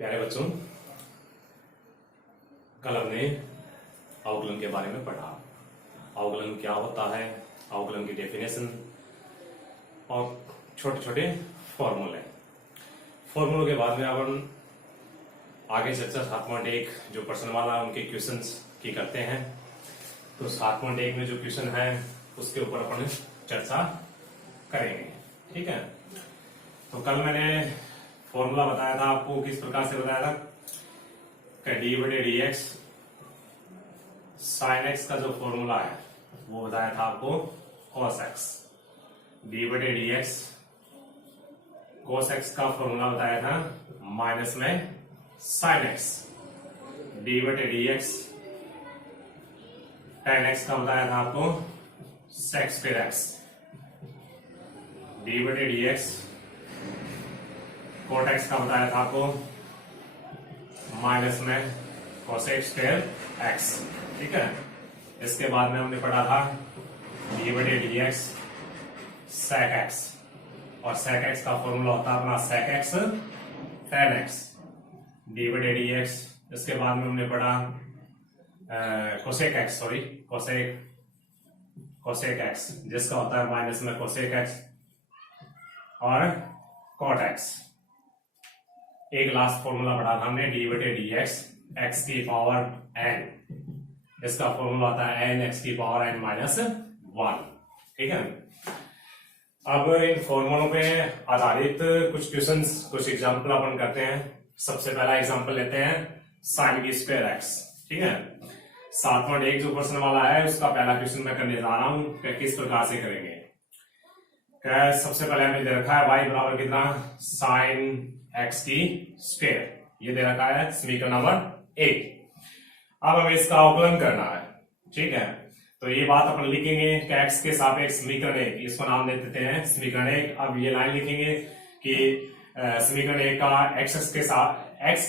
प्यारे बच्चों, कल हमने अवकलन के बारे में पढ़ा। अवकलन क्या होता है, अवकलन की डेफिनेशन और छोटे छोटे फॉर्मूलों के बाद में अपन आगे चर्चा 7.1 जो प्रश्न वाला उनके क्वेश्चंस की करते हैं। तो 7.1 में जो क्वेश्चन है उसके ऊपर अपन चर्चा करेंगे। ठीक है, तो कल मैंने फॉर्मूला बताया था आपको, किस प्रकार से बताया था कि डी बटे डी एक्स साइन एक्स का जो फॉर्मूला है वो बताया था आपको कॉस एक्स। डी बटे डी एक्स कॉस एक्स का फॉर्मूला बताया था माइनस में साइन एक्स। डी बटे डी एक्स टेन एक्स का बताया था आपको सेक्स स्क्वायर एक्स। डी बटे डी एक्स कोट एक्स का बताया था आपको माइनस में कोसेक स्क्वायर एक्स। ठीक है, इसके बाद में हमने पढ़ा था डी बटे डी एक्स सेक एक्स, और सेक एक्स का फॉर्मूला होता है अपना sec x tan x. D बटे डी एक्स, इसके बाद में हमने पढ़ा cosec x, sorry cosec x, जिसका होता है माइनस में कोसेक एक्स और कॉट एक्स। एक लास्ट फॉर्मूला पढ़ा था हमने डी बटे डी एक्स एक्स की पावर एन, इसका फॉर्मूला आता है एन एक्स की पावर एन माइनस 1। ठीक है, अब इन फॉर्मूलों पे आधारित कुछ क्वेश्चंस, कुछ एग्जांपल अपन करते हैं। सबसे पहला एग्जांपल लेते हैं साइन की स्क्वायर एक्स। ठीक है, 7.1 जो प्रश्न वाला है उसका पहला क्वेश्चन मैं करने जा रहा हूं कि किस प्रकार से करेंगे। सबसे पहले हमें दे रखा है y बराबर कितना, साइन एक्स की स्क्वायर, ये दे रखा है समीकरण नंबर 1। अब हमें इसका अवकलन करना है। ठीक है, तो ये बात अपन लिखेंगे कि x के सापेक्ष समीकरण 1, इसको नाम दे देते हैं समीकरण 1। अब ये लाइन लिखेंगे कि समीकरण 1 का x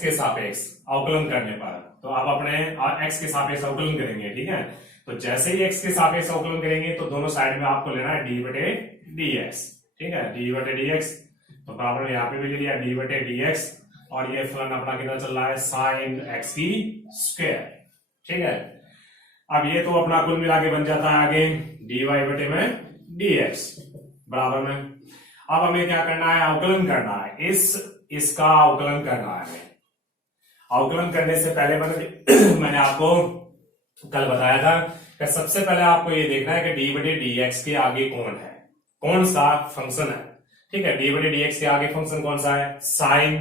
के सापेक्ष अवकलन करने पर, तो अब अपने x के सापेक्ष अवकलन करेंगे। ठीक है, तो जैसे ही x के सापेक्ष अवकलन करेंगे तो दोनों साइड में आपको लेना है डी बटे डी एक्स। ठीक है, डी बटे डी एक्स, तो बराबर में यहाँ पे भी ले लिया डी बटे डी एक्स, और ये फलन अपना कितना चल रहा है साइन एक्स की स्क्वायर। ठीक है, अब ये तो अपना कुल मिला के बन जाता है आगे डी वाई बटे में डी एक्स बराबर में। अब हमें क्या करना है, अवकलन करना है, इसका अवकलन करना है हमें। अवकलन करने से पहले मैंने आपको कल बताया था कि सबसे पहले आपको ये देखना है कि डी बटे डी एक्स के आगे कौन है, कौन सा फंक्शन है। ठीक है, डी बटे डी एक्स के आगे फंक्शन कौन सा है, साइन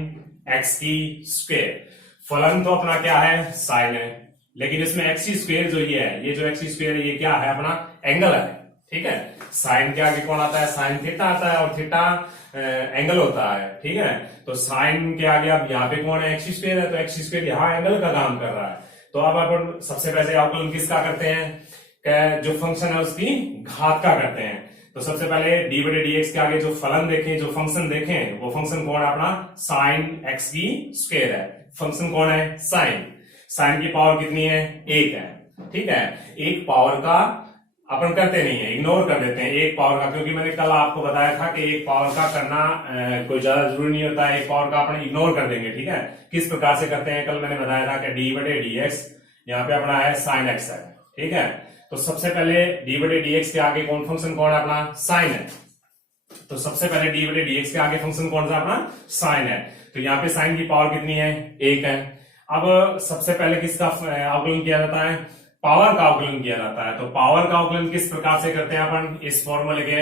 एक्स की स्क्वायर। फलन तो अपना क्या है, साइन है, लेकिन इसमें एक्स की स्क्वायर जो ये जो एक्स की स्क्वायर है ये क्या है, अपना एंगल है। ठीक है, साइन के आगे कौन आता है, साइन थीटा आता है, और थीटा एंगल होता है। ठीक है, तो साइन के आगे अब यहाँ पे कौन है, एक्स स्क्वायर है, तो एक्स स्क्वायर यहाँ एंगल का काम कर रहा है। तो अब अपन सबसे पहले अवकलन किसका करते हैं, जो फंक्शन है उसकी घात का करते हैं। तो सबसे पहले डी बटे डी एक्स के आगे जो फलन देखें, जो फंक्शन देखें, वो फंक्शन कौन है, अपना साइन एक्स की स्क्वायर है। फंक्शन कौन है, साइन। साइन की पावर कितनी है, 1 है। ठीक है, एक पावर का अपन करते नहीं है, इग्नोर कर देते हैं एक पावर का, क्योंकि मैंने कल आपको बताया था कि एक पावर का करना कोई ज्यादा जरूरी नहीं होता है, एक पावर का अपन इग्नोर कर देंगे। ठीक है, किस प्रकार से करते हैं, कल मैंने बताया था कि डी बटे डी एक्स यहाँ पे अपना है साइन एक्स है। ठीक है, तो सबसे पहले डी बटे डी एक्स के आगे कौन फंक्शन कौन है, अपना साइन है। तो सबसे पहले डी बटे डी एक्स के आगे फंक्शन कौन सा, अपना साइन है। तो यहाँ पे साइन की पावर कितनी है, 1 है। अब सबसे पहले किसका अवकलन किया जाता है, पावर का अवकलन किया जाता है। तो पावर का अवकलन किस प्रकार से करते हैं, अपन इस फॉर्मूले के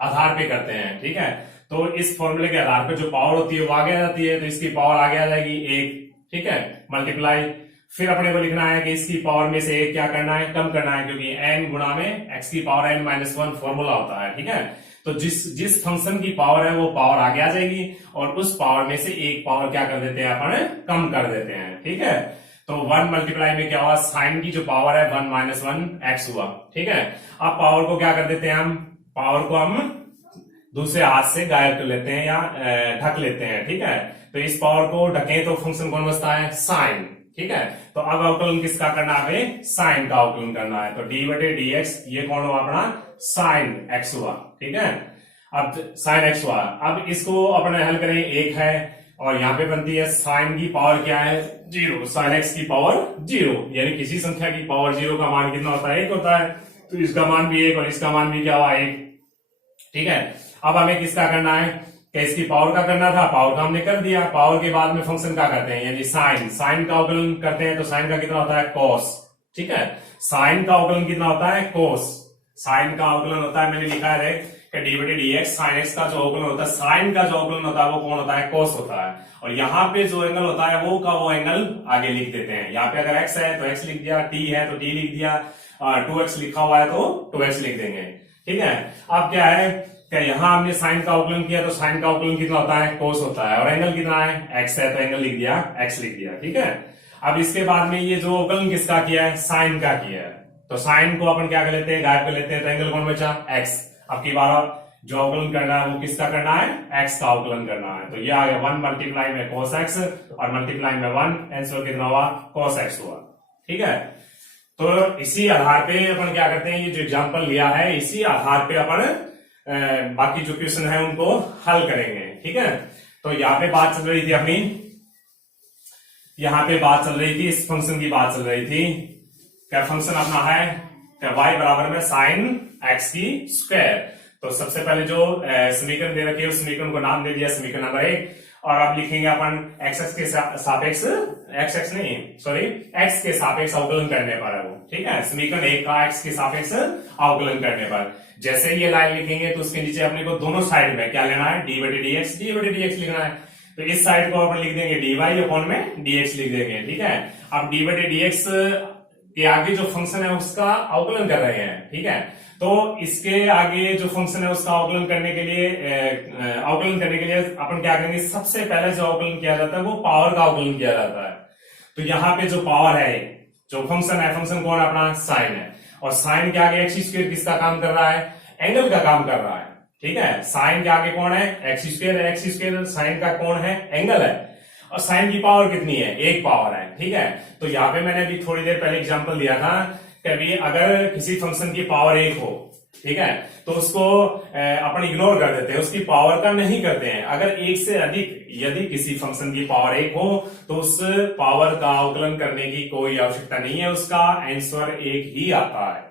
आधार पे करते हैं। ठीक है, तो इस फॉर्मूले के आधार पे जो पावर होती है वो आगे आ जाती है, तो इसकी पावर आगे आ जाएगी 1। ठीक है, मल्टीप्लाई, फिर अपने को लिखना है कि इसकी पावर में से 1 क्या करना है, कम करना है, क्योंकि n गुणा में x की पावर n माइनस 1 फॉर्मूला होता है। ठीक है, तो जिस फंक्शन की पावर है वो पावर आगे आ जाएगी, और उस पावर में से एक पावर क्या कर देते हैं, अपन कम कर देते हैं। ठीक है, तो 1 मल्टीप्लाई में क्या हुआ, साइन की जो पावर है 1 माइनस 1 एक्स हुआ। ठीक है, अब पावर को क्या कर देते हैं, हम पावर को हम दूसरे हाथ से गायब कर लेते हैं या ढक लेते हैं। ठीक है, तो इस पावर को ढकें तो फंक्शन कौन बचता है, साइन। ठीक है, तो अब अवकलन किसका करना है, साइन का अवकलन करना है। तो डी बटे डी एक्स ये कौन हुआ, अपना साइन एक्स हुआ। ठीक है, अब साइन एक्स हुआ। अब इसको अपने हल करें, 1 है और यहाँ पे बनती है साइन की पावर क्या है, 0, साइन एक्स की पावर 0, यानी किसी संख्या की पावर 0 का मान कितना होता है, 1 होता है। तो इसका मान भी 1 और इसका मान भी क्या हुआ, 1। ठीक है, अब हमें किसका करना है, क्या इसकी पावर का करना था, पावर का हमने कर दिया। पावर के बाद में फंक्शन का करते हैं, यानी साइन का अवकलन करते हैं। तो साइन का कितना होता है, कॉस। ठीक है, साइन का अवकलन कितना होता है, कोस। साइन का अवकलन होता है, मैंने लिखा है डी बटे डी एक्स। साइन एक्स का जो अवकलन होता है, साइन का जो अवकलन होता है वो कौन होता है, कोस होता है। और यहाँ पे जो एंगल होता है वो का वो एंगल आगे लिख देते हैं। यहाँ पे अगर एक्स है तो एक्स लिख दिया, टी है तो टी लिख दिया, 2x लिखा हुआ है तो 2x लिख देंगे। ठीक है, अब क्या है, क्या यहाँ हमने साइन का अवकलन किया तो साइन का अवकलन कितना होता है, कोस होता है। और एंगल कितना है, एक्स है तो एंगल लिख दिया, एक्स लिख दिया। ठीक है, अब इसके बाद में ये जो अवकलन किसका किया है, साइन का किया है। तो साइन को अपन क्या कर लेते हैं, गायब कर लेते हैं। तो एंगल कौन बचा, एक्स। अब की बार जो अवकलन करना है वो किसका करना है, एक्स का अवकलन करना है। तो ये आ गया 1 मल्टीप्लाई में cos x और मल्टीप्लाई में 1, आंसर कितना हुआ, cos x हुआ। ठीक है, तो इसी आधार पे अपन क्या करते हैं, ये जो एग्जांपल लिया है इसी आधार पे अपन बाकी जो क्वेश्चन है उनको हल करेंगे। ठीक है, तो यहाँ पे बात चल रही थी अपनी, यहाँ पे बात चल रही थी, इस फंक्शन की बात चल रही थी। क्या फंक्शन अपना है, क्या y बराबर में साइन एक्स की स्क्वायर। तो सबसे पहले जो समीकरण दे रखे उस समीकरण को नाम दे दिया समीकरण नंबर 1। और अब लिखेंगे अपन x के सापेक्ष, x नहीं सॉरी x के सापेक्ष अवकलन करने पर है वो। ठीक है, समीकरण 1 का x के सापेक्ष अवकलन करने पर जैसे ये लाइन लिखेंगे तो उसके नीचे अपने को दोनों साइड में क्या लेना है, डी बटे डी एक्स लिखना है। तो इस साइड को अपन लिख देंगे dy अपॉन में dx लिख देंगे। ठीक है, अब डी बटे dx के आगे जो फंक्शन है उसका अवकलन कर रहे हैं। ठीक है, तो इसके आगे जो फंक्शन है उसका अवकलन करने के लिए अपन क्या करेंगे, सबसे पहले जो अवकलन किया जाता है वो पावर का अवकलन किया जाता है। तो यहाँ पे जो पावर है, जो फंक्शन है, फंक्शन कौन है अपना, साइन है। और साइन के आगे एक्स स्क्वायर किसका काम कर रहा है, एंगल का काम कर रहा है। ठीक है, साइन के आगे कौन है, एक्स स्क्वायर साइन का कौन है, एंगल है। और साइन की पावर कितनी है, 1 पावर है। ठीक है, तो यहाँ पे मैंने अभी थोड़ी देर पहले एग्जांपल दिया था कि अभी अगर किसी फंक्शन की पावर 1 हो, ठीक है, तो उसको अपन इग्नोर कर देते हैं, उसकी पावर का नहीं करते हैं। अगर 1 से अधिक यदि किसी फंक्शन की पावर 1 हो तो उस पावर का अवकलन करने की कोई आवश्यकता नहीं है, उसका आंसर 1 ही आता है।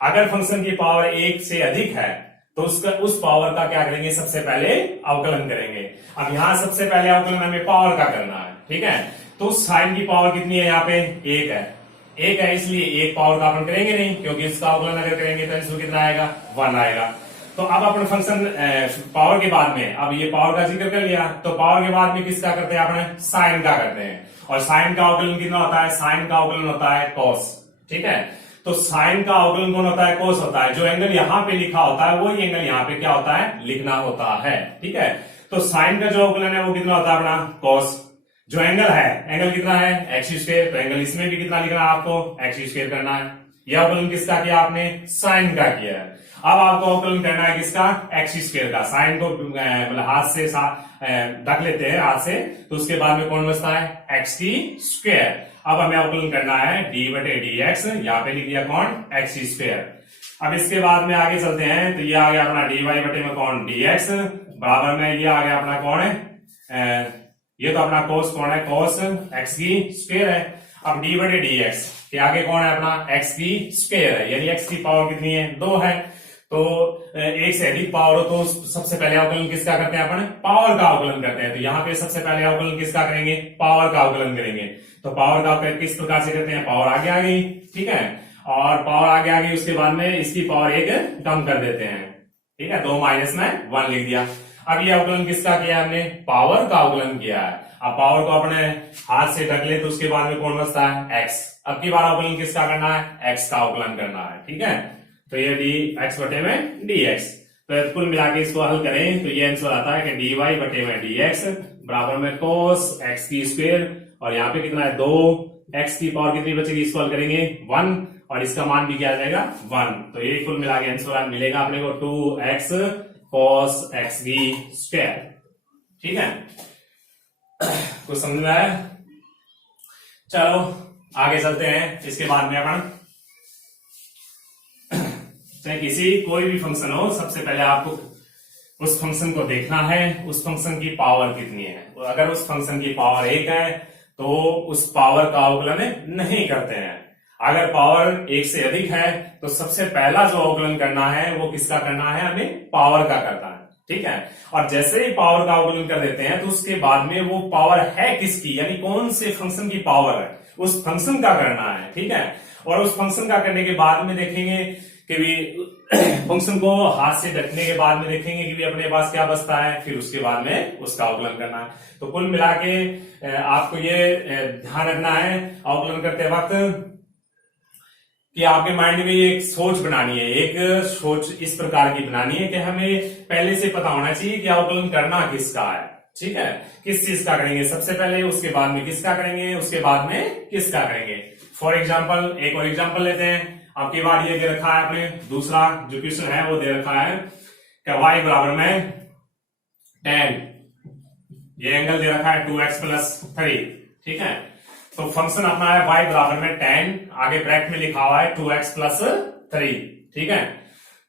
अगर फंक्शन की पावर 1 से अधिक है तो उस पावर का क्या करेंगे, सबसे पहले अवकलन करेंगे। अब यहां सबसे पहले अवकलन हमें पावर का करना है। ठीक है, तो साइन की पावर कितनी है, यहाँ पे 1 है। 1 है इसलिए 1 पावर का अपन करेंगे नहीं, क्योंकि इसका अवकलन अगर करेंगे तो इसमें कितना आएगा, 1 आएगा। तो अब अपन फंक्शन पावर के बाद में, अब ये पावर का जिक्र कर लिया, तो पावर के बाद में किसका करते हैं अपने, साइन का करते हैं। और साइन का अवकलन कितना होता है, साइन का अवकलन होता है कॉस। ठीक है, तो साइन का अवकलन कौन होता है, कोस होता है। जो एंगल यहाँ पे लिखा होता है वही एंगल यहाँ पे क्या होता है, लिखना होता है। ठीक है, तो साइन का जो अवकलन है वो कितना होता है अपना, कोस। जो एंगल है, एंगल कितना है, एक्स स्क्वायर, तो एंगल इसमें भी कितना लिखना है आपको, एक्स स्क्वायर करना है। यह अवकलन किसका किया आपने, साइन का किया है। अब आपको अवकलन करना है किसका, एक्स स्क्वायर का। साइन को मतलब हाथ से ढक लेते हैं हाथ से, तो उसके बाद में कौन बचता है, एक्स की स्क्वायर। अब हमें अवकलन करना है डी बटे डी एक्स, यहाँ पे लिख दिया कौन, एक्स स्क्वायर। अब इसके बाद में आगे चलते हैं, तो ये आ गया अपना डी वाई बटे में कौन, डी एक्स, बराबर में ये आ गया अपना कौन है, ये तो अपना कोस कौन है, कोस एक्स की स्क्वायर है। अब डी बटे डी एक्स के आगे कौन है अपना, एक्स की स्क्वायर है, यानी एक्स की पावर कितनी है, 2 है। तो 1 से अधिक पावर हो तो सबसे पहले अवकलन किसका करते हैं अपन, पावर का अवकलन करते हैं। तो यहाँ पे सबसे पहले अवकलन किसका करेंगे, पावर का अवकलन करेंगे। तो पावर का किस प्रकार से करते हैं, पावर आगे आ गई। ठीक है, और पावर आगे आ गई, उसके बाद में इसकी पावर 1 कम कर देते हैं। ठीक है, 2 माइनस में 1 लिख दिया। अब ये अवकलन किसका किया हमने, पावर का अवकलन किया है। अब पावर को अपने हाथ से ढक ले तो उसके बाद में कौन बचता है, एक्स। अब की बार अवकलन किसका करना है, एक्स का अवकलन करना है। ठीक है, तो ये डी एक्स बटे में डी एक्स। तो कुल मिला के इसको हल करें तो ये आंसर आता है कि डी वाई बटे में डी एक्स बराबर में कोस एक्स की स्क्वायर, और यहाँ पे कितना है, 2, एक्स की पावर कितनी बचेगी, इसको हल करेंगे 1, और इसका मान भी क्या आ जाएगा, 1। तो ये कुल मिला के आंसर मिलेगा अपने को 2x cos x की स्क्वायर। ठीक है, कुछ समझ में आया। चलो आगे चलते हैं। इसके बाद में अपन चाहे किसी कोई भी फंक्शन हो, सबसे पहले आपको उस फंक्शन को देखना है उस फंक्शन की पावर कितनी है। अगर उस फंक्शन की पावर 1 है तो उस पावर का अवकलन नहीं करते हैं। अगर पावर 1 से अधिक है तो सबसे पहला जो अवकलन करना है वो किसका करना है, हमें पावर का करना है। ठीक है, और जैसे ही पावर का अवकलन कर देते हैं तो उसके बाद में वो पावर है किसकी, यानी कौन से फंक्शन की पावर है, उस फंक्शन का करना है। ठीक है, और उस फंक्शन का करने के बाद में देखेंगे कि भी फंक्शन को हाथ से रखने के बाद में देखेंगे कि भी अपने पास क्या बचता है, फिर उसके बाद में उसका अवकलन करना है। तो कुल मिला के आपको ये ध्यान रखना है अवकलन करते वक्त कि आपके माइंड में एक सोच बनानी है, एक सोच इस प्रकार की बनानी है कि हमें पहले से पता होना चाहिए कि अवकलन करना किसका है। ठीक है, किस चीज का करेंगे सबसे पहले, उसके बाद में किसका करेंगे, उसके बाद में किसका करेंगे। फॉर एग्जाम्पल एक और एग्जाम्पल लेते हैं। आपकी बार ये दे रखा है, आपने दूसरा जो क्वेश्चन है वो दे रखा है कि y बराबर में tan, ये एंगल दे रखा है 2x+3। ठीक है, तो फंक्शन अपना है y बराबर में tan, आगे ब्रैकेट में लिखा हुआ है 2x+3। ठीक है,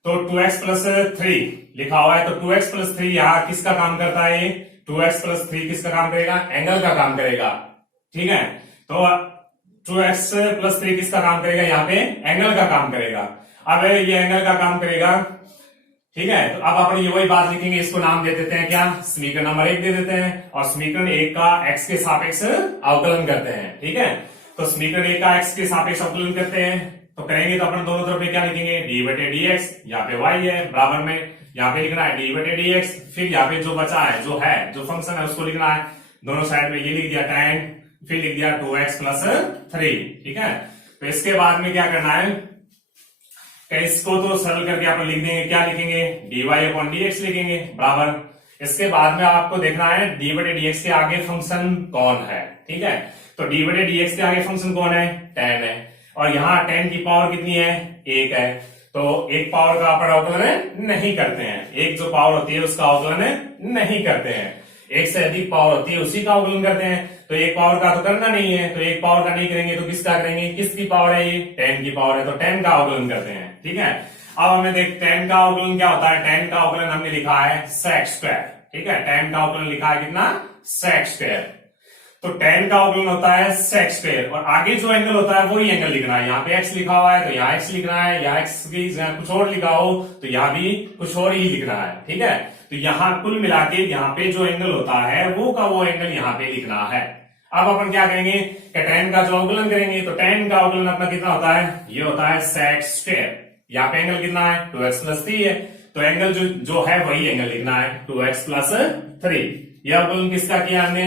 तो 2x+3 लिखा हुआ है, तो 2x+3 यहाँ किसका काम करता है, 2x+3 किसका काम करेगा, एंगल का काम करेगा। ठीक है, तो 2x+3 किसका काम करेगा, यहाँ पे एंगल का काम करेगा। अब ये एंगल का काम करेगा। ठीक है, तो अब अपन ये वही बात लिखेंगे, इसको नाम दे देते हैं क्या, समीकरण नंबर 1 दे देते हैं, और समीकरण 1 का x के सापेक्ष अवकलन करते हैं। ठीक है, तो समीकरण 1 का x के सापेक्ष अवकलन करते हैं, तो करेंगे तो अपन दोनों तरफ में क्या लिखेंगे, d/dx, यहाँ पे y है बराबर में, यहाँ पे लिखना है d/dx, फिर यहाँ पे जो बचा है जो फंक्शन है उसको लिखना है दोनों साइड में, ये लिख दिया tan, फिर लिख दिया 2x+3। ठीक है, तो इसके बाद में क्या करना है, इसको तो सरल करके आप लिख देंगे, क्या लिखेंगे, dy/dx लिखेंगे बराबर। इसके बाद में आपको देखना है d/dx के आगे फंक्शन कौन है। ठीक है, तो d/dx के आगे फंक्शन कौन है, tan है, और यहाँ tan की पावर कितनी है, 1 है, तो एक पावर का अपन अवकलन नहीं करते हैं, एक जो पावर होती है उसका अवकलन नहीं करते हैं, एक से अधिक पावर होती है उसी का अवकलन करते हैं। तो एक पावर का तो करना नहीं है, तो एक पावर का नहीं करेंगे तो किसका करेंगे, किसकी पावर है, ये tan की पावर है, तो tan का अवकलन करते हैं। ठीक है, अब हमें देख tan का अवकलन क्या होता है, tan का अवकलन हमने लिखा है sec²। ठीक है, tan का अवकलन लिखा है कितना, sec², तो tan का अवकलन होता है sec², और आगे जो एंगल होता है वही एंगल लिखना है। यहाँ पे x लिखा हुआ है तो यहाँ x लिखना है, यहाँ x की कुछ और लिखा हो तो यहाँ भी कुछ और ही लिखना है। ठीक है, तो यहाँ कुल मिला के यहाँ पे जो एंगल होता है वो का वो एंगल यहाँ पे लिखना है। अब अपन क्या करेंगे कि tan का जो अवकलन करेंगे, तो tan का अवकलन अपना कितना होता है, ये होता है sec²। यहाँ पे एंगल कितना है, 2x+3 है, तो एंगल जो है वही एंगल लिखना है 2x+3। यह अवकलन किसका किया हमने,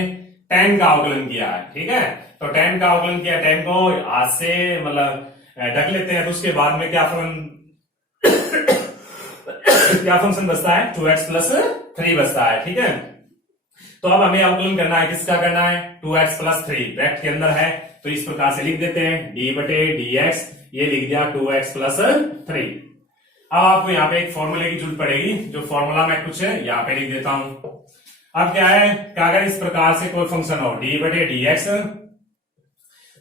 tan का अवकलन किया है। ठीक है, तो tan का अवकलन किया, tan को हाथ से मतलब ढक लेते हैं, तो उसके बाद में क्या फंक्शन बचता है, 2x+3 बचता है। ठीक है, तो अब हमें अवकलन करना है, किसका करना है, 2x+3 ब्रैकेट के अंदर है, तो इस प्रकार से लिख देते हैं d/dx, ये लिख दिया 2x+3। अब आपको यहाँ पे एक फॉर्मूले की जरूरत पड़ेगी, जो फॉर्मूला मैं कुछ यहाँ पे लिख देता हूं। अब क्या है कि अगर इस प्रकार से कोई फंक्शन हो d/dx,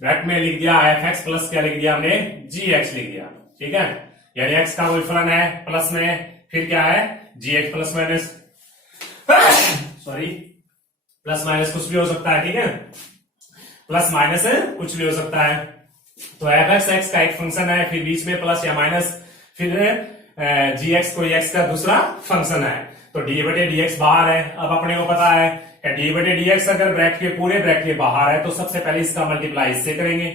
ब्रैकेट में लिख दिया fx प्लस क्या लिख दिया हमने, gx लिख दिया। ठीक है, यानी x का कोई फलन है प्लस में, फिर क्या है gx plus minus, sorry plus minus कुछ भी हो सकता है। ठीक है, प्लस माइनस कुछ भी हो सकता है, तो fx x का एक फंक्शन है, फिर बीच में प्लस या माइनस, फिर gx कोई x का दूसरा फंक्शन है, तो d/dx बाहर है। अब अपने को पता है कि d/dx अगर ब्रैकेट के पूरे ब्रैकेट के बाहर है तो सबसे पहले इसका मल्टीप्लाई इससे करेंगे,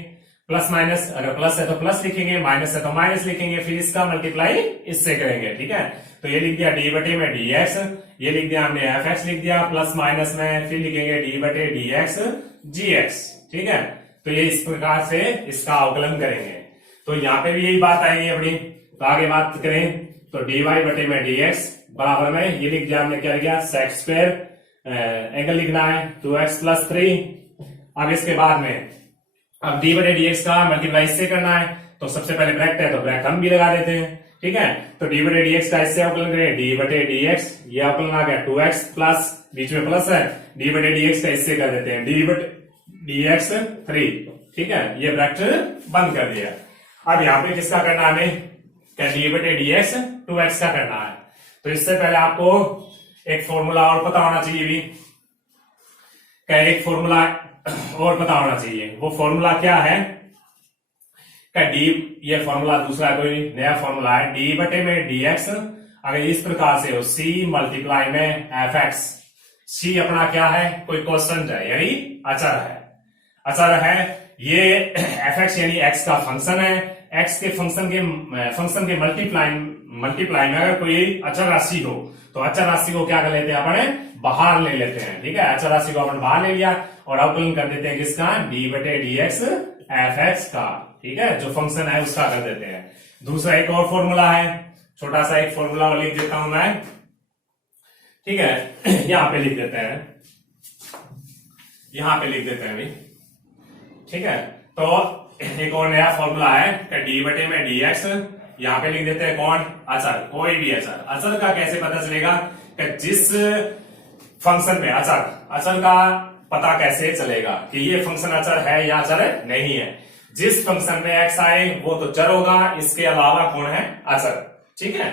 प्लस माइनस, अगर प्लस है तो प्लस लिखेंगे, माइनस है तो माइनस लिखेंगे, फिर इसका मल्टीप्लाई इससे करेंगे। ठीक है, तो ये लिख दिया d/dx, ये लिख दिया हमने fx लिख दिया, प्लस माइनस में फिर लिखेंगे d/dx gx। ठीक है, तो ये इस प्रकार से इसका अवकलन करेंगे। तो यहाँ पे भी यही बात आएगी अपनी। तो आगे बात करें तो dy/dx बराबर में ये लिख दिया हमने, क्या लिख दिया sec², एंगल लिखना है 2x+3। अब इसके बाद में अब d/dx का मल्टीप्लाई इससे करना है, तो सबसे पहले ब्रैकेट है तो ब्रैकेट हम भी लगा देते हैं। ठीक है, तो d/dx का इससे अवकलन करें, d/dx, ये अवकलन आ गया 2x प्लस बीच में प्लस है, d/dx का इससे कर देते हैं d/dx3। ठीक है, ये ब्रैकेट बंद कर दिया। अब यहाँ पे किसका करना है हमें, क्या d/dx 2x का करना है। तो इससे पहले आपको एक फॉर्मूला और पता होना चाहिए भी, क्या एक फॉर्मूला और पता होना चाहिए। वो फॉर्मूला क्या है, क्या डी, ये फॉर्मूला दूसरा कोई नया फॉर्मूला है, डी बटे में डी एक्स अगर इस प्रकार से हो, सी मल्टीप्लाई में एफ एक्स। सी अपना क्या है, कोई कांस्टेंट है यानी अचर है, अचर है। ये एफ एक्स यानी एक्स का फंक्शन है, एक्स के फंक्शन के मल्टीप्लाई में अगर कोई अचर राशि हो तो अचर राशि को क्या कर लेते हैं अपन, बाहर ले लेते हैं। ठीक है, अचर राशि को अपन बाहर ले लिया और अवकलन कर देते हैं किसका, डी बटे डी एक्स एफ एक्स का। ठीक है, जो फंक्शन है उसका कर देते हैं। दूसरा एक और फॉर्मूला है, छोटा सा एक फॉर्मूला लिख देता हूं मैं। ठीक है, यहां पे लिख देते हैं, यहां पे लिख देते हैं अभी। ठीक है, तो एक और नया फॉर्मूला है, डी बटे में डी एक्स, यहां पे लिख देते हैं कौन, अचर, कोई भी अचर। अचर का कैसे पता चलेगा कि जिस फंक्शन में अचर का पता कैसे चलेगा कि ये फंक्शन अचर है या अचर नहीं है। जिस फंक्शन में एक्स आए वो तो चर होगा, इसके अलावा कौन है, अचर। ठीक है,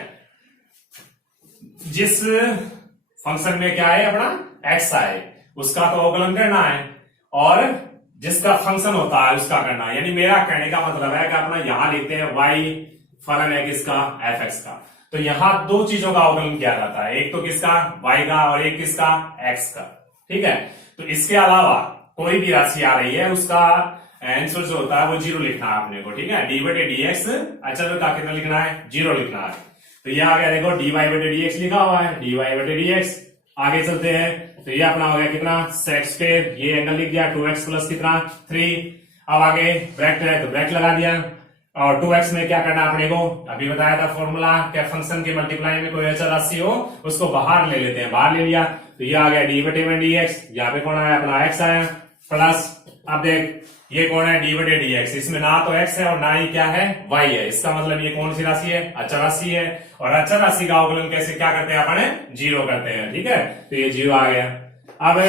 जिस फंक्शन में क्या है अपना, एक्स आए उसका तो अवकलन करना है, और जिसका फंक्शन होता है उसका करना है। यानी मेरा कहने का मतलब है कि अपना यहां लिखते हैं वाई फलन है किसका, एफ एक्स का। तो यहां दो चीजों का अवकलन किया जाता है, एक तो किसका, वाई का, और एक किसका, एक्स का। ठीक है, तो इसके अलावा कोई भी राशि आ रही है उसका आंसर जो होता है वो जीरो लिखना है अपने को। ठीक है, डी बटे डी एक्स अचर का कितना लिखना है, जीरो लिखना है। तो ये आ गया, देखो डी वाई बटे डी एक्स लिखा हुआ है, डी वाई बटे डी एक्स। आगे चलते हैं, तो ये अपना हो गया कितना, सेक्स स्क्वायर, ये एंगल लिख दिया 2x प्लस कितना 3। अब आगे ब्रैकेट है तो ब्रैकेट लगा दिया, और 2x में क्या करना अपने को, अभी बताया था फॉर्मूला, क्या फंक्शन के मल्टीप्लाई में कोई अचर राशि हो उसको बाहर ले लेते हैं, बाहर ले लिया तो ये आ गया डी बटे में डी एक्स। यहाँ पे कौन आया, अपना एक्स आया, प्लस अब देख ये कौन है, डी बटे डी एक्स। इसमें ना तो एक्स है और ना ही क्या है, वाई है। इसका मतलब ये कौन सी राशि है, अचर राशि है, और अचर राशि का अवकलन कैसे क्या करते हैं अपन, जीरो करते हैं। ठीक है, तो ये जीरो आ गया। अब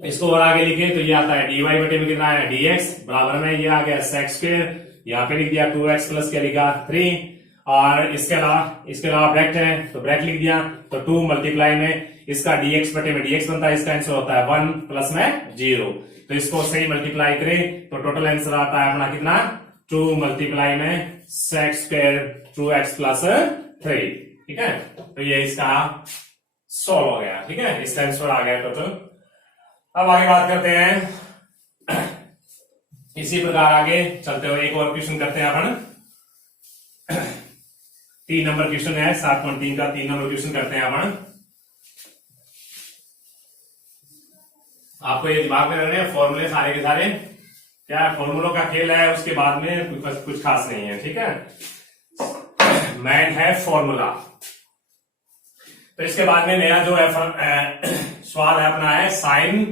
इसको और आगे लिखे तो ये आता है डी वाई बटे में कितना है, डी एक्स बराबर में ये आ गया सेक्स स्क्वायर, यहाँ पे लिख दिया 2x प्लस क्या लिखा 3, और इसके अलावा ब्रैकेट है तो ब्रैकेट लिख दिया, तो 2 मल्टीप्लाई में इसका dx बटे में dx बनता है, इसका आंसर होता है 1 प्लस में 0। तो इसको सही मल्टीप्लाई करें तो टोटल आंसर आता है अपना कितना, 2 मल्टीप्लाई में सेक्स स्क्वायर 2x प्लस 3। ठीक है, तो ये इसका सॉल्व हो गया। ठीक है, इसका आंसर आ गया टोटल। अब आगे बात करते हैं, इसी प्रकार आगे चलते हुए एक और क्वेश्चन करते हैं अपन। 3 नंबर क्वेश्चन है, 7.3 का 3 नंबर क्वेश्चन करते हैं अपन। आपको ये दिमाग में रहने फॉर्मूले सारे के सारे, क्या फॉर्मूलों का खेल है, उसके बाद में कुछ खास नहीं है। ठीक है, मैन है फॉर्मूला। तो इसके बाद में नया जो है सवाल है अपना है साइन,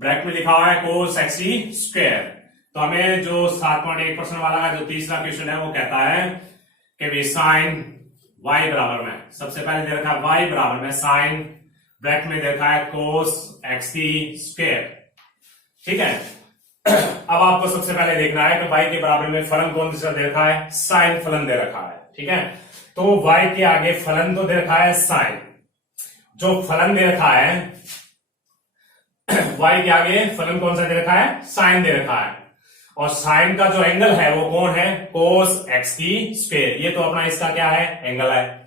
ब्रैकेट में लिखा हुआ है कोस एक्सी स्क्वायर। तो हमें जो 7.1% वाला का जो तीसरा क्वेश्चन है वो कहता है कि साइन y बराबर में, सबसे पहले दे रखा है y बराबर में साइन, ब्रैकेट में दे रखा है कोस एक्स की स्क्वायर। ठीक है, अब आपको सबसे पहले देखना है कि y के बराबर में फलन कौन सा दे रखा है, साइन फलन दे रखा है। ठीक है, तो y के आगे फलन तो दे रखा है साइन, जो फलन दे रखा है y के आगे फलन कौन सा दे रखा है, साइन दे रखा है, और साइन का जो एंगल है वो कौन है, कोस एक्स की स्क्वायर। ये तो अपना इसका क्या है, एंगल है।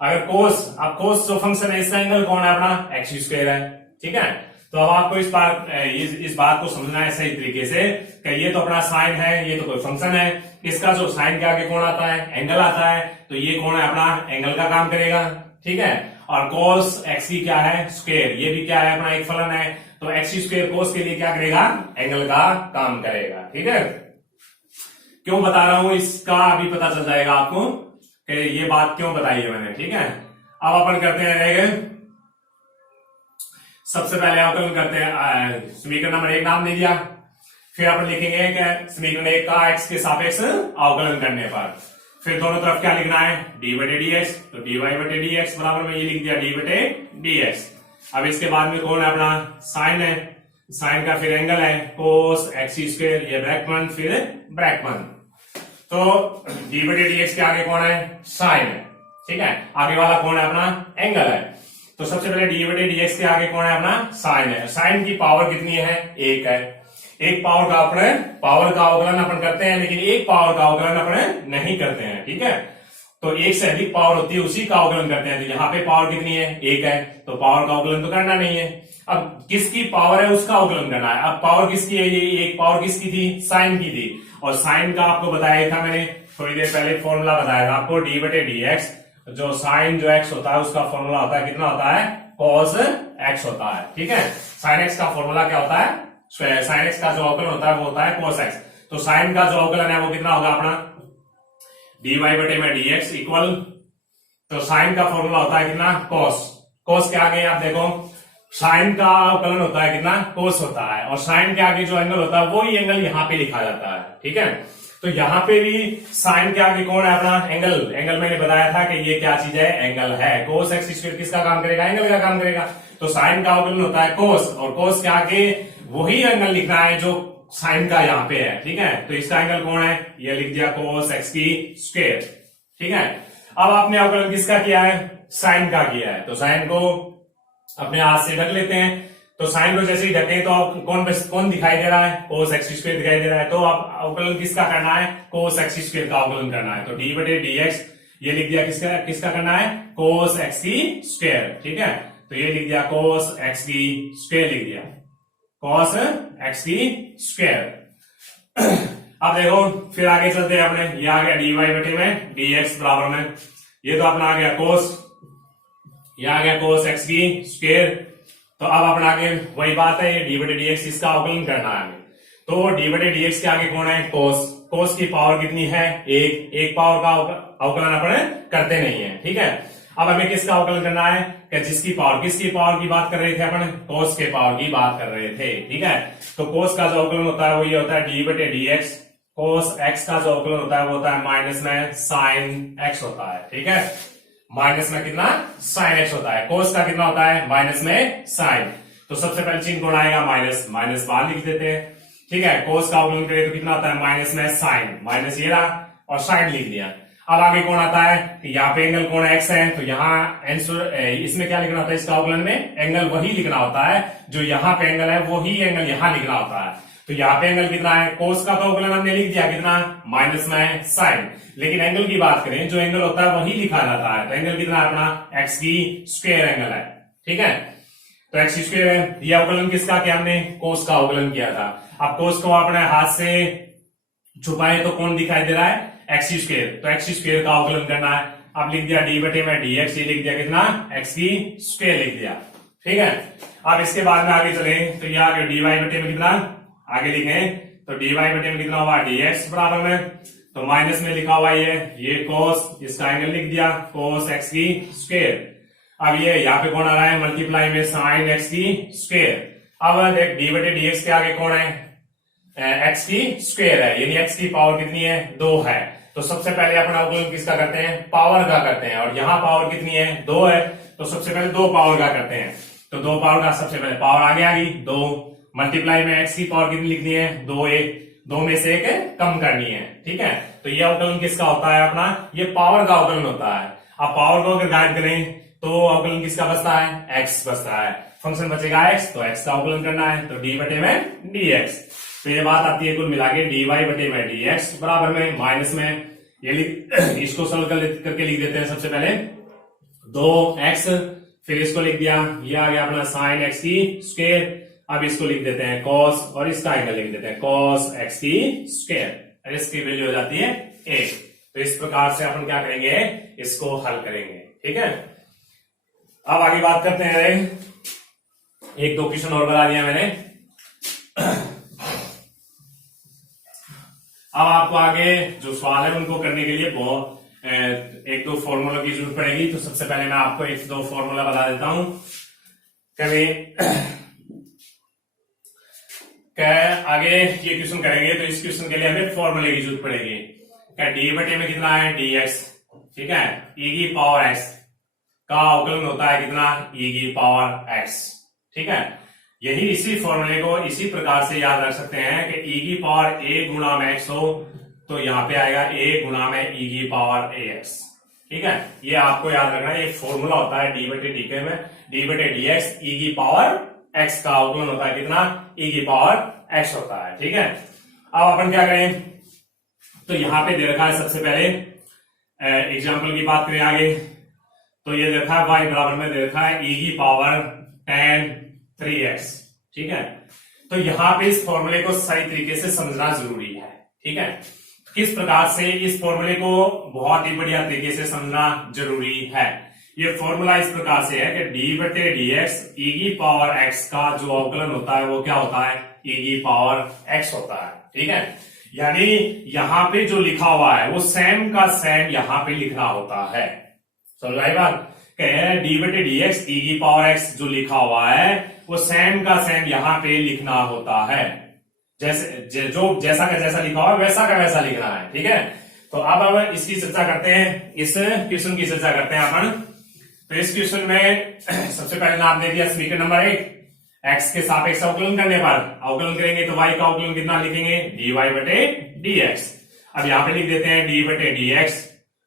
अगर कोस, अब कोस जो फंक्शन है इसका एंगल कौन है, अपना एक्स स्क्वायर है। ठीक है, तो अब आपको इस बात को समझना है सही तरीके से कि ये तो अपना साइन है, ये तो कोई फंक्शन है, इसका जो साइन के आगे कौन आता है, एंगल आता है, तो ये कौन है, अपना एंगल का काम करेगा। ठीक है, और कोस एक्स की क्या है, स्क्वायर, ये भी क्या है, अपना एक फलन है, तो एक्स स्क्वायर कोस के लिए क्या करेगा, एंगल का काम करेगा। ठीक है, क्यों बता रहा हूं इसका अभी पता चल जाएगा आपको कि ये बात क्यों बताई है मैंने। ठीक है, अब अपन करते हैं, सबसे पहले अवकलन करते हैं, समीकरण नंबर 1 नाम दे दिया, फिर अपन लिखेंगे कि समीकरण 1 का एक्स के सापेक्ष अवकलन करने पर फिर दोनों तरफ क्या लिखना है, डी बटे डी एक्स, तो डी वाई बटे डी एक्स बराबर में ये लिख दिया डी बटे डी एक्स। अब इसके बाद में कौन है, अपना साइन है, साइन का फिर एंगल है कोस एक्स स्क्वायर, ये ब्रैकेट फिर ब्रैकेट, तो डी बटे डी एक्स के आगे कौन है, साइन है। ठीक है, आगे वाला कौन है, अपना एंगल है। तो सबसे पहले डी बटे डी एक्स के आगे कौन है अपना साइन है, साइन की पावर कितनी है एक है, एक पावर का अवकलन अपन करते हैं लेकिन एक पावर का अवकलन अपन नहीं करते हैं, ठीक है। तो एक से अधिक पावर होती है उसी का अवकलन करते हैं, तो यहाँ पे पावर कितनी है एक है, तो पावर का अवकलन तो करना नहीं है। अब किसकी पावर है उसका अवकलन करना है। अब पावर किसकी है, ये एक पावर किसकी थी साइन की थी, और साइन का आपको बताया था मैंने थोड़ी देर पहले फॉर्मूला बताया था आपको, डी बटे डी एक्स, जो साइन जो एक्स होता है उसका फॉर्मूला होता है कितना होता है कॉस एक्स होता है, ठीक है। साइन एक्स का फॉर्मूला क्या होता है, साइन एक्स का जो अवकलन होता है वो होता है कॉस एक्स, तो साइन का जो अवकलन है वो कितना होगा अपना डी वाई बटे में डी एक्स इक्वल, तो साइन का फॉर्मूला होता है कितना कॉस, कॉस के आगे आप देखो साइन का अवकलन होता है कितना कोस होता है, और साइन के आगे जो एंगल होता है वही एंगल यहाँ पे लिखा जाता है, ठीक है। तो यहाँ पे भी साइन के आगे कौन है अपना एंगल, एंगल मैंने बताया था कि ये क्या चीज है एंगल है, कोस एक्स स्क्वायर किसका काम करेगा एंगल का काम करेगा, तो साइन का अवकलन होता है कोस, और कोस के आगे वही एंगल लिखना है जो साइन का यहाँ पे है, ठीक है। तो इसका एंगल कौन है, ये लिख दिया कोस एक्स की स्क्वायर, ठीक है। अब आपने अवकलन किसका किया है साइन का किया है, तो साइन को अपने हाथ से ढक लेते हैं, तो साइन को जैसे ही ढके तो कौन दिखाई दे रहा है कोस एक्स स्क्वायर दिखाई दे रहा है, तो अब अवकलन किसका करना है कोस एक्स स्क्वायर का अवकलन करना है, तो डी बटे डी एक्स ये लिख दिया किसका किसका करना है कोस एक्स की स्क्वायर, ठीक है। तो ये लिख दिया कोस एक्स की स्क्वायर लिख दिया कॉस एक्स की स्क्वायर। अब देखो फिर आगे चलते हैं अपने, ये आ गया डी वाई बटे में डी एक्स बराबर में, ये तो अपना आ गया कोस, ये आ गया कोस एक्स की स्क्वायर, तो अब अपना आगे वही बात है ये डी बटे डी एक्स इसका अवकलन करना है हमें, तो डी बटे डी एक्स के आगे कौन है कोस, कोस की पावर कितनी है एक पावर का अवकलन अपन करते नहीं है, ठीक है। अब हमें किसका अवकलन करना है कि किसकी पावर की बात कर रहे थे अपन कोस के पावर की बात कर रहे थे, ठीक है। तो कोस का जो अवकलन होता है वो ये होता है डी बटे डी एक्स, कोस एक्स का जो अवकलन होता है वो होता है माइनस में साइन एक्स होता है, ठीक है। माइनस में कितना साइन एक्स होता है, कोस का कितना होता है माइनस में साइन, तो सबसे पहले चिन्ह कौन आएगा माइनस, माइनस बाहर लिख देते हैं, ठीक है। कोस का अवकलन करें तो कितना होता है माइनस में साइन, माइनस ये रहा और साइन लिख दिया। अब आगे कौन आता है कि यहाँ पे एंगल कौन एक्स है, तो यहाँ इसमें क्या लिखना होता है इसका अवकलन में एंगल वही लिखना होता है जो यहाँ पे एंगल है वही एंगल यहाँ लिखना होता है, तो यहाँ पे एंगल कितना है कोस का तो अवकलन हमने लिख दिया कितना माइनस में साइन, लेकिन एंगल की बात करें जो एंगल होता है वही लिखा जाता है, तो एंगल कितना है अपना एक्स की स्क्वायर एंगल है, ठीक है। तो एक्स स्क्वायर है, ये अवकलन किसका किया हमने कोस का अवकलन किया था। अब कोस को अपने हाथ से छुपाए तो कौन दिखाई दे रहा है एक्स स्क्वायर, तो एक्स स्क्वायर का अवकलन करना है, अब लिख दिया डी बटे में डी एक्स, ये लिख दिया कितना एक्स की स्क्वायर लिख दिया, ठीक है। अब इसके बाद में आगे चले तो ये आगे डी वाई बटे में कितना आगे लिखे, तो डी वाई बटे में कितना हुआ डी एक्स बराबर में, तो माइनस में लिखा हुआ ये कोस, इसका एंगल लिख दिया कोस एक्स की स्क्वायर। अब ये यहाँ पे कौन आ रहा है मल्टीप्लाई में साइन एक्स की स्क्वायर। अब देख डी बटे डी एक्स के आगे कौन है एक्स की स्क्वायर है, यानी एक्स की पावर कितनी है 2 है, तो सबसे पहले अपना अवकलन किसका करते हैं पावर का करते हैं, और यहाँ पावर कितनी है 2 है, तो सबसे पहले 2 पावर का करते हैं, तो 2 पावर का सबसे पहले पावर आगे आ गई 2, मल्टीप्लाई में एक्स की पावर कितनी लिखनी है 2 में से एक कम करनी है, ठीक है। तो ये अवकलन किसका होता है अपना ये पावर का अवकलन होता है। अब पावर को अगर गायब करें तो अवकलन किसका बचता है एक्स बचता है, फंक्शन बचेगा एक्स, तो एक्स का अवकलन करना है, तो डी बटे में डी एक्स, तो ये बात आती है कुल मिला के डी वाई बटे में डी एक्स बराबर में माइनस में ये इसको सॉल्व करके लिख देते हैं, सबसे पहले 2x फिर इसको लिख दिया, ये आ गया अपना साइन एक्स की स्क्वायर, अब इसको लिख देते हैं cos और इसका एंगल लिख देते हैं cos x की स्क्वायर, और इसकी वैल्यू हो जाती है 1। तो इस प्रकार से अपन क्या करेंगे इसको हल करेंगे, ठीक है। अब आगे बात करते हैं, 1-2 क्वेश्चन और बता दिया मैंने। अब आपको आगे जो सवाल है उनको करने के लिए बहुत 1-2 फॉर्मूला की जरूरत पड़ेगी, तो सबसे पहले मैं आपको 1-2 फॉर्मूला बता देता हूं। कभी आगे ये क्वेश्चन करेंगे तो इस क्वेश्चन के लिए हमें फॉर्मूले की जरूरत पड़ेगी। क्या डी बटे में कितना है डी एक्स, ठीक है, ई की पावर एक्स का अवकलन होता है कितना ई की पावर एक्स, ठीक है। यही इसी फॉर्मूले को इसी प्रकार से याद रख सकते हैं कि ई की पावर ए गुणा में एक्स हो तो यहाँ पे आएगा ए गुणा में ई की पावर ए एक्स, ठीक है। ये आपको याद रखना है, एक फॉर्मूला होता है डी बटे डी के में, डी बटे डी एक्स ई की पावर एक्स का अवकलन होता है कितना, ई की पावर एक्स होता है। ठीक है, अब अपन क्या करें, तो यहां पे दे रखा है सबसे पहले एग्जाम्पल की बात करें आगे, तो ये दे रखा है y बराबर में दे रखा है ई की पावर tan 3x। ठीक है, तो यहां पे इस फॉर्मूले को सही तरीके से समझना जरूरी है। ठीक है, किस प्रकार से इस फॉर्मूले को बहुत ही बढ़िया तरीके से समझना जरूरी है। ये फॉर्मूला इस प्रकार से है कि डी बटे डी एक्स ई की पावर एक्स का जो अवकलन होता है वो क्या होता है, ई की पावर एक्स होता है। ठीक है, यानी यहां पे जो लिखा हुआ है वो सेम का सेम यहां पे लिखना होता है। समझ आई बात, डी बटे डी एक्स ई की पावर एक्स जो लिखा हुआ है वो सेम का सेम यहां पे लिखना होता है, जैसा का जैसा लिखा हुआ है वैसा का वैसा लिखना है। ठीक है, तो अब इसकी चर्चा करते हैं, इस क्वेश्चन की चर्चा करते हैं अपन। तो इस क्वेश्चन में सबसे पहले नाम दे दिया समीकरण नंबर 1, एक्स के सापेक्ष अवकलन करने पर अवकलन करेंगे तो y का अवकलन कितना लिखेंगे, dy बटे dx। अब यहां पे लिख देते हैं d बटे dx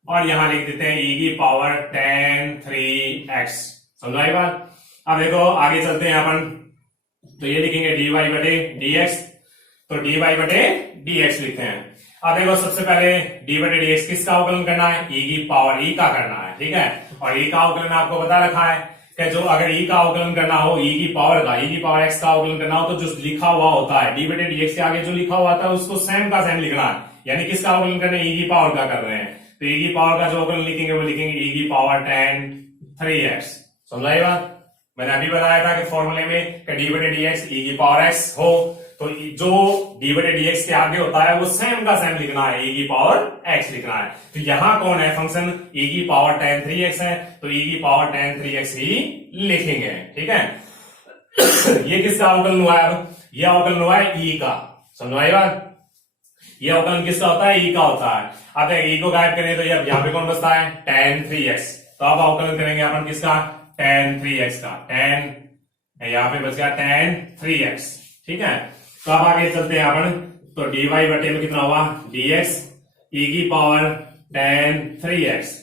और यहां लिख देते हैं e की पावर tan 3x। समझाई बात। अब देखो आगे चलते हैं अपन, तो ये लिखेंगे dy बटे dx, तो dy बटे dx लिखते हैं। अब देखो सबसे पहले d बटे dx किसका अवकलन करना है, e की पावर e का करना है। ठीक है, और e का अवकलन आपको बता रखा है कि जो अगर e का अवकलन करना हो, e की पावर का, e की पावर x का अवकलन करना हो तो जो लिखा हुआ होता है d बटे dx के आगे जो लिखा हुआ था उसको सेम का सेम लिखना है। यानी किसका अवकलन करना है, e की पावर का कर रहे हैं, तो e की पावर का जो अवकलन लिखेंगे वो लिखेंगे e की पावर tan 3x। समझा ये बात, मैंने अभी बताया था कि फॉर्मूले में कि d बटे dx e की पावर x हो तो जो d बटे dx के आगे होता है वो सेम का सेम लिखना है, e की पावर x लिखना है। तो यहां कौन है फंक्शन, e की पावर tan 3x है, तो e की पावर tan 3x ही लिखेंगे। ठीक है, ये किसका अवकलन हुआ है, ये अवकलन हुआ है e का। समझाई बात, ये अवकलन किसका होता है, e का होता है। अब e को गायब करें तो यहाँ पे कौन बचता है, tan 3x। तो अब अवकलन करेंगे अपन किसका, tan 3x का, tan यहाँ पे बच गया tan 3x। ठीक है, तो अब आगे चलते हैं अपन, तो dy बटे में कितना हुआ dx e की पावर tan 3x।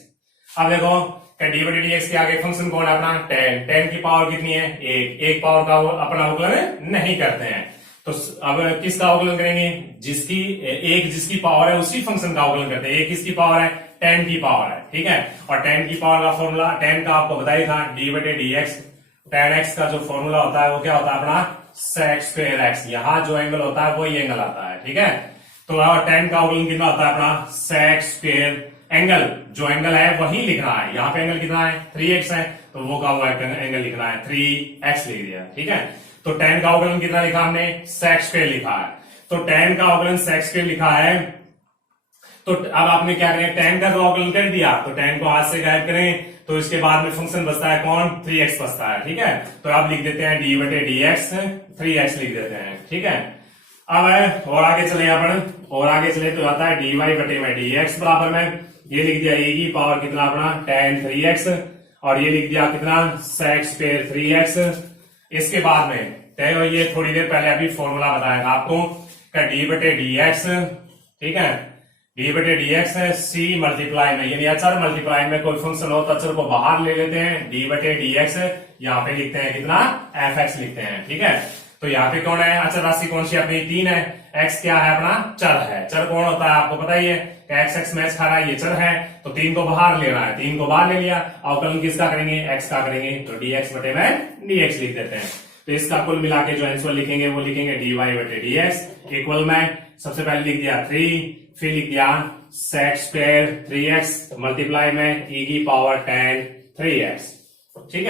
अब देखो डी बटे dx के आगे फंक्शन कौन है अपना, tan। tan की पावर कितनी है, एक पावर का अपना अवकलन नहीं करते हैं। तो अब किसका अवकलन करेंगे, जिसकी पावर है उसी फंक्शन का अवकलन करते हैं। एक किसकी पावर है, tan की पावर है। ठीक है, और tan की पावर का फॉर्मूला, tan का आपको बताया था डी बटे dx, tan x का जो फॉर्मूला होता है वो क्या होता है अपना sec स्क्वायर x। यहाँ जो एंगल होता है वही एंगल आता है। ठीक है, तो tan का अवकलन कितना होता है अपना sec स्क्वायर एंगल, जो एंगल है वही लिखना है। यहाँ पे एंगल कितना है 3x है, तो वो का एंगल लिखना है 3x लिख दिया। ठीक है, तो tan का अवकलन कितना लिखा हमने, sec स्क्वायर लिखा है। तो tan का अवकलन sec स्क्वायर लिखा है, तो अब आपने क्या करें, tan का तो अवकलन कर दिया, तो tan को हाथ से गायब करें तो इसके बाद में फंक्शन बचता है कौन, 3x बचता है। ठीक है, तो अब लिख देते हैं डी बटे dx 3x लिख देते हैं। ठीक है, अब और आगे चले अपन, और आगे चले तो आता है dy बटे में dx बराबर में, ये लिख दिया e की पावर कितना अपना tan 3x और ये लिख दिया कितना sec स्क्वायर 3x। इसके बाद में तो ये थोड़ी देर पहले अभी फॉर्मूला बताया था आपको का डी बटे dx। ठीक है, डी बटे dx है c मल्टीप्लाई में, यानी अचर मल्टीप्लाई में कोई फंक्शन हो तो अचर को बाहर ले लेते हैं, डी बटे dx यहाँ पे लिखते हैं कितना fx लिखते हैं। ठीक है, तो यहाँ पे कौन है अचर राशि, कौन सी अपनी 3 है, x क्या है अपना चर है। चर कौन होता है आपको पता ही है, x मैच खा रहा है, ये चर है, तो 3 को बाहर लेना है, 3 को बाहर ले लिया, अवकलन किसका करेंगे, x का करेंगे, तो dx बटे में dx लिख देते हैं। तो इसका कुल मिला के जो आंसर लिखेंगे वो लिखेंगे dy बटे dx इक्वल में सबसे पहले लिख दिया 3, फिर लिख दिया sec स्क्वायर 3x मल्टीप्लाई में e की पावर tan 3x। ठीक है।